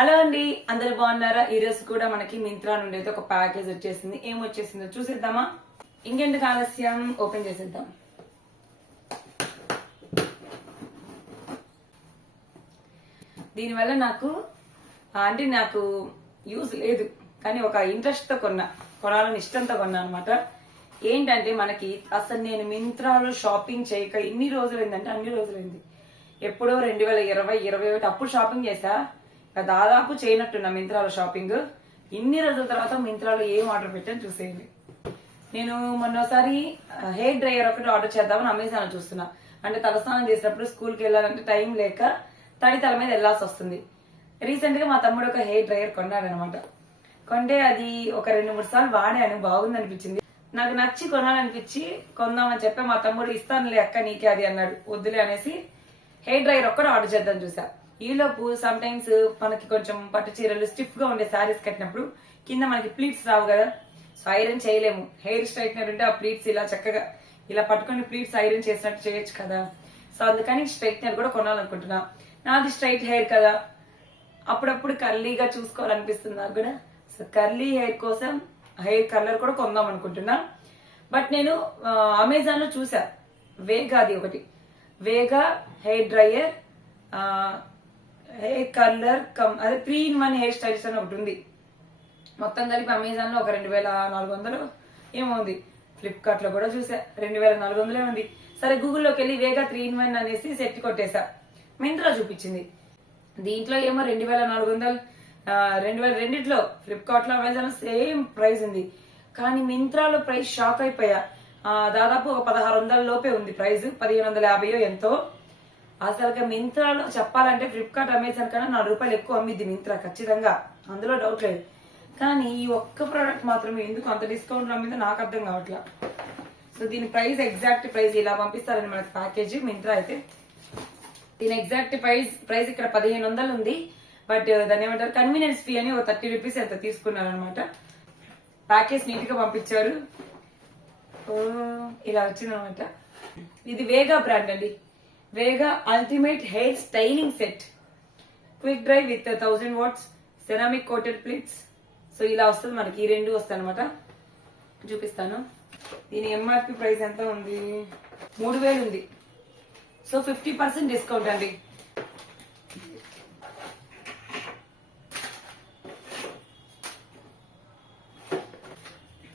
Hello అండి, అందరు బాగున్నారా? ఈ రోజు కూడా మనకి మింత్రా నుండి అయితే ఒక ప్యాకేజ్ వచ్చేసింది. ఏం వచ్చేసిందో చూసేద్దామా? ఇంకెందుకు ఆలస్యం, ఓపెన్ చేసేద్దాం. దీనివల్ల నాకు యూజ్ లేదు, కానీ ఒక ఇంట్రెస్ట్ తో కొనాలని ఇష్టంతో కొన్నా అనమాట. ఏంటంటే మనకి అసలు నేను మింత్రాలో షాపింగ్ చేయక ఇన్ని రోజులు ఏంటంటే అన్ని రోజులైంది. ఎప్పుడో 2020-21 అప్పుడు షాపింగ్ చేసా. దాదాపు చేయనట్టున్నా మింత్రాలో షాపింగ్. ఇన్ని రోజుల తర్వాత మింత్రాలో ఏం ఆర్డర్ పెట్టాను చూసేయండి. నేను మొన్నసారి హెయిర్ డ్రైయర్ ఒకటి ఆర్డర్ చేద్దామని అమెజాన్ చూస్తున్నా. అంటే తలస్నానం చేసినప్పుడు స్కూల్కి వెళ్ళాలంటే టైం లేక తడి తల మీద వెళ్లాల్సి వస్తుంది. రీసెంట్ గా మా తమ్ముడు ఒక హెయిర్ డ్రైయర్ కొన్నాడనమాట. కొంటే అది ఒక 2-3 సార్లు వాడాను, బాగుంది అనిపించింది. నాకు నచ్చి కొనాలనిపించి కొందామని చెప్పి మా తమ్ముడు ఇస్తానులే అక్క నీకే అది అన్నాడు. వద్దులే అనేసి హెయిర్ డ్రైయర్ ఒక్కటి ఆర్డర్ చేద్దాం చూసా. ఈలోపు సమ్ టైమ్స్ మనకి కొంచెం పట్టు చీరలు స్టిఫ్ గా ఉండే శారీస్ కట్టినప్పుడు కింద మనకి ప్లీట్స్ రావు కదా, సో ఐరన్ చేయలేము. హెయిర్ స్ట్రైట్నర్ ఉంటే ఆ ప్లీట్స్ ఇలా చక్కగా ఇలా పట్టుకుని ప్లీట్స్ ఐరన్ చేసినట్టు చేయొచ్చు కదా. సో అందుకని స్ట్రైట్నర్ కూడా కొనాలనుకుంటున్నా. నాది స్ట్రైట్ హెయిర్ కదా, అప్పుడప్పుడు కర్లీగా చూసుకోవాలనిపిస్తుంది నాకు కూడా. సో కర్లీ హెయిర్ కోసం హెయిర్ కలర్ కూడా కొందాం అనుకుంటున్నా. బట్ నేను అమెజాన్ లో చూసా వేగాది ఒకటి, వేగా హెయిర్ డ్రైయర్ హెయిర్ కలర్ అదే 3-in-1 హెయిర్ స్టైల్స్ అని ఒకటి ఉంది. మొత్తం కలిపి అమెజాన్ లో ఒక 2400 ఏమో ఉంది. ఫ్లిప్కార్ట్ లో కూడా చూసా 2400 ఉంది. సరే గూగుల్లోకి వెళ్ళి వేగా 3-in-1 అనేసి సెట్ కొట్టేసా. మింత్రా చూపించింది, దీంట్లో ఏమో 2400, 2002 ఫ్లిప్కార్ట్ లో అమెజాన్ లో సేమ్ ప్రైస్ ఉంది. కానీ మింత్రాలో ప్రైస్ షాక్ అయిపోయా. దాదాపు ఒక 1600 లోపే ఉంది ప్రైస్, 1550 ఎంతో. అసలు మింత్రాలో చెప్పాలంటే ఫ్లిప్కార్ట్ అమెజాన్ కన్నా 4 రూపాయలు ఎక్కువ అమ్మిద్ది మింత్రా ఖచ్చితంగా, అందులో డౌట్ లేదు. కానీ ఈ ఒక్క ప్రోడక్ట్ మాత్రమే ఎందుకు అంత డిస్కౌంట్ అమ్మిందో నాకు అర్థం కావట్లా. సో దీని ప్రైస్ ఎగ్జాక్ట్ ప్రైస్ ఇలా పంపిస్తారని మనకి ప్యాకేజ్ మింత్రా అయితే. దీని ఎగ్జాక్ట్ ప్రైస్ ఇక్కడ 1500 ఉంది. బట్ దాన్ని ఏమంటారు కన్వీనియన్స్ ఫీ అని ఒక 30 రూపీస్ ఎంత తీసుకున్నారు అనమాట. ప్యాకేజ్ నీట్ గా పంపించారు. ఇలా వచ్చిందనమాట. ఇది వేగా బ్రాండ్ అండి. Vega ultimate hair styling set, quick dry with 1000 watts ceramic coated plates. So ఇలా వస్తుంది మనకి, ఈ రెండు వస్తాయి అనమాట. చూపిస్తాను. దీని ఎంఆర్పి ప్రైస్ ఎంత ఉంది, 3000 ఉంది. సో 50% డిస్కౌంట్ అండి.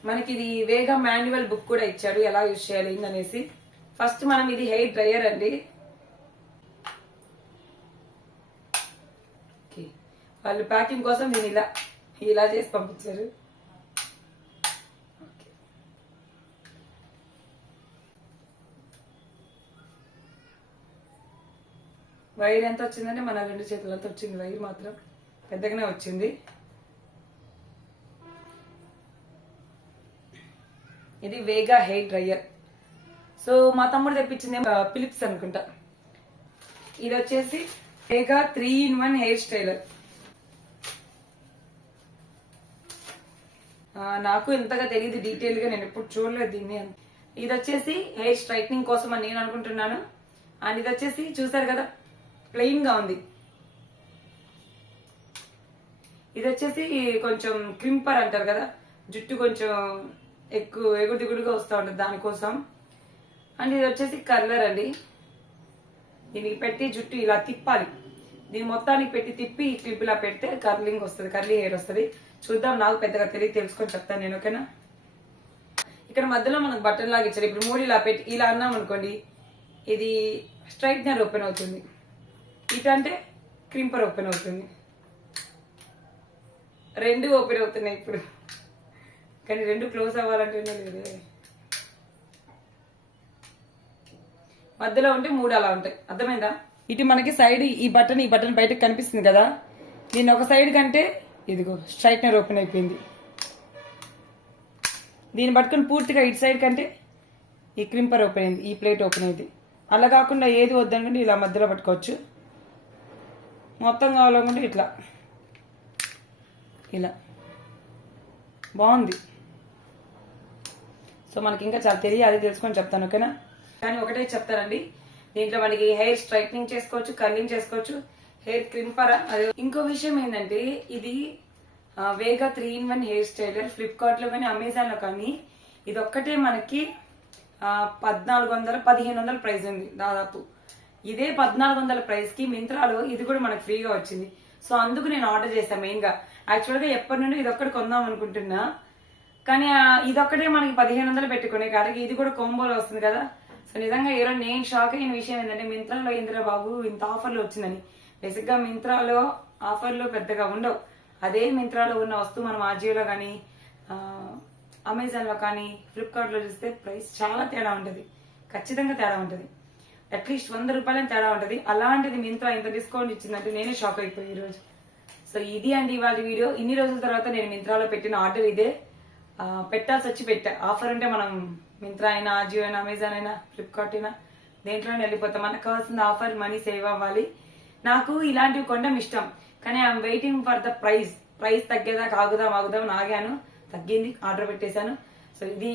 మనకి ఇది వేగా మాన్యువల్ బుక్ కూడా ఇచ్చాడు, ఎలా యూజ్ చేయాలి అనేసి. ఫస్ట్ మనం ఇది హెయిర్ డ్రైయర్ అండి. వాళ్ళు ప్యాకింగ్ కోసం దీన్ని ఇలా చేసి పంపించారు. వైర్ ఎంత వచ్చిందంటే మన 2 చేతులంతా వచ్చింది. వైర్ మాత్రం పెద్దగానే వచ్చింది. ఇది వేగా హెయిర్ డ్రైయర్. సో మా తమ్ముడు తెప్పించింది ఫిలిప్స్ అనుకుంటా. ఇది వచ్చేసి వేగా 3-in-1 హెయిర్ స్టైలర్. నాకు ఎంతగా తెలియదు డీటెయిల్ గా, నేను ఎప్పుడు చూడలేదు దీన్ని. ఇది వచ్చేసి హెయిర్ స్ట్రైట్నింగ్ కోసం అని నేను అనుకుంటున్నాను. అండ్ ఇది వచ్చేసి చూసారు కదా ప్లెయిన్ గా ఉంది. ఇది వచ్చేసి కొంచెం క్రింపర్ అంటారు కదా, జుట్టు కొంచెం ఎక్కువ ఎగుడుదిగుడుగా వస్తూ ఉంటుంది దానికోసం. అండ్ ఇది వచ్చేసి కర్లర్ అండి. దీనికి పెట్టి జుట్టు ఇలా తిప్పాలి. దీని మొత్తానికి పెట్టి తిప్పి క్లిప్ ఇలా పెడితే కర్లింగ్ వస్తుంది, కర్లీ హెయిర్ వస్తుంది. చూద్దాం, నాకు పెద్దగా తెలుసుకొని చెప్తాను నేను, ఓకేనా. ఇక్కడ మధ్యలో మనకు బటన్ లాగా ఇచ్చారు. ఇప్పుడు 3 ఇలా పెట్టి ఇలా అన్నాం అనుకోండి, ఇది స్ట్రైట్నర్ ఓపెన్ అవుతుంది. ఇటు అంటే క్రింపర్ ఓపెన్ అవుతుంది. 2 ఓపెన్ అవుతున్నాయి ఇప్పుడు, కానీ 2 క్లోజ్ అవ్వాలంటేనే లేదు. మధ్యలో ఉంటే 3 అలా ఉంటాయి, అర్థమైందా? ఇటు మనకి సైడ్ ఈ బటన్ బయటకు కనిపిస్తుంది కదా, దీన్ని ఒక సైడ్ కంటే ఇదిగో స్ట్రైట్నర్ ఓపెన్ అయిపోయింది. దీన్ని పట్టుకుని పూర్తిగా ఇటు సైడ్ కంటే ఈ క్రింపర్ ఓపెన్ అయింది, ఈ ప్లేట్ ఓపెన్ అయింది. అలా కాకుండా ఏది వద్దనుకుంటే ఇలా మధ్యలో పట్టుకోవచ్చు. మొత్తం కావాలనుకుంటే ఇట్లా ఇలా బాగుంది. సో మనకి ఇంకా చాలా తెలియాలి, తెలుసుకొని చెప్తాను, ఓకేనా. కానీ ఒకటే చెప్తానండి, దీంట్లో మనకి హెయిర్ స్ట్రైట్నింగ్ చేసుకోవచ్చు, కర్లింగ్ చేసుకోవచ్చు, హెయిర్ క్రింపర్. అది ఇంకో విషయం ఏంటంటే ఇది వేగా 3-in-1 హెయిర్ స్టైలర్. ఫ్లిప్కార్ట్ లో కానీ అమెజాన్ లో కానీ ఇది ఒక్కటే మనకి 1400-1500 ప్రైస్ ఉంది దాదాపు. ఇదే 1400 ప్రైస్ కి మింత్రాలో ఇది కూడా మనకు ఫ్రీగా వచ్చింది. సో అందుకు నేను ఆర్డర్ చేశాను మెయిన్ గా. యాక్చువల్ గా ఎప్పటి నుండి ఇది ఒక్కటి కొందాం అనుకుంటున్నా, కానీ ఇదొక్కటే మనకి 1500 పెట్టుకునే కాడికి ఇది కూడా కోంబోలో వస్తుంది కదా. సో నిజంగా ఈరోజు నేను షాక్ అయిన విషయం ఏంటంటే మింత్రాలో ఇంద్ర బాబు ఇంత ఆఫర్లు వచ్చిందని. బేసిక్ గా మింత్రాలో ఆఫర్లు పెద్దగా ఉండవు. అదే మింత్రాలో ఉన్న వస్తువు మనం ఆజియోలో కానీ అమెజాన్ లో కానీ ఫ్లిప్కార్ట్ లో చూస్తే ప్రైస్ చాలా తేడా ఉంటది, ఖచ్చితంగా తేడా ఉంటది. అట్లీస్ట్ 100 రూపాయలని తేడా ఉంటది. అలాంటిది మింత్రా ఇంత డిస్కౌంట్ ఇచ్చిందంటే నేనే షాక్ అయిపోయి ఈ రోజు. సో ఇది అండి ఇవాళ వీడియో. ఇన్ని రోజుల తర్వాత నేను మింత్రాలో పెట్టిన ఆర్డర్ ఇదే. పెట్టాల్సి వచ్చి పెట్టా. ఆఫర్ ఉంటే మనం మింత్రా అయినా ఆజియో అయినా అమెజాన్ అయినా ఫ్లిప్కార్ట్ అయినా దేంట్లోనే వెళ్ళిపోతాం. మనకు కావాల్సిన ఆఫర్, మనీ సేవ్ అవ్వాలి. నాకు ఇలాంటివి కొనడం ఇష్టం, కానీ I'm waiting for the price. Price తగ్గేదాకా ఆగుదాం ఆగాను, తగ్గింది, ఆర్డర్ పెట్టేశాను. సో ఇది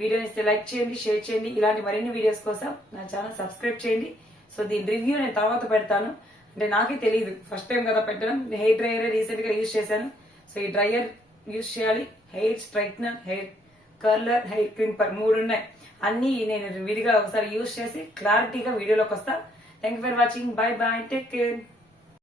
వీడియో ఇస్తే లైక్ చేయండి, షేర్ చేయండి. ఇలాంటి మరిన్ని వీడియోస్ కోసం నా ఛానల్ సబ్స్క్రైబ్ చేయండి. సో దీని రివ్యూ నేను తర్వాత పెడతాను. అంటే నాకే తెలియదు, ఫస్ట్ టైం కదా పెట్టడం. హెయిర్ డ్రైయర్ రీసెంట్ గా యూజ్ చేశాను. సో ఈ డ్రైయర్ యూజ్ చేయాలి. Hair straightener, hair curler, hair crimper 3 ఉన్నాయి. అన్ని నేను విడిగా ఒకసారి యూజ్ చేసి క్లారిటీగా వీడియోలోకి వస్తా. Thank you for watching. Bye bye, take care.